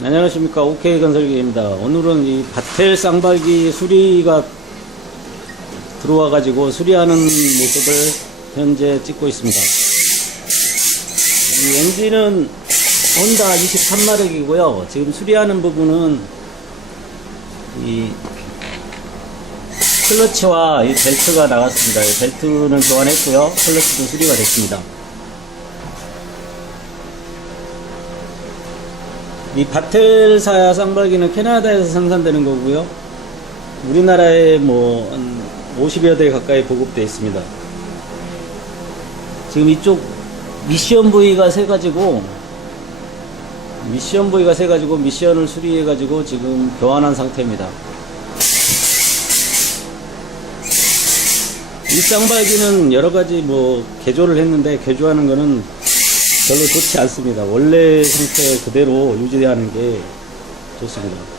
안녕하십니까 OK 건설기입니다. 오늘은 이 바텔 쌍발기 수리가 들어와 가지고 수리하는 모습을 현재 찍고 있습니다. 이 엔진은 혼다 23마력이고요. 지금 수리하는 부분은 이 클러치와 이 벨트가 나갔습니다. 이 벨트는 교환했고요. 클러치도 수리가 됐습니다. 이 바텔사 쌍발기는 캐나다에서 생산되는 거고요. 우리나라에 뭐, 한 50여 대 가까이 보급되어 있습니다. 지금 이쪽 미션 부위가 세 가지고, 미션 부위가 세 가지고 미션을 수리해 가지고 지금 교환한 상태입니다. 이 쌍발기는 여러 가지 뭐 개조를 했는데 개조하는 거는 별로 좋지 않습니다. 원래 상태 그대로 유지하는 게 좋습니다.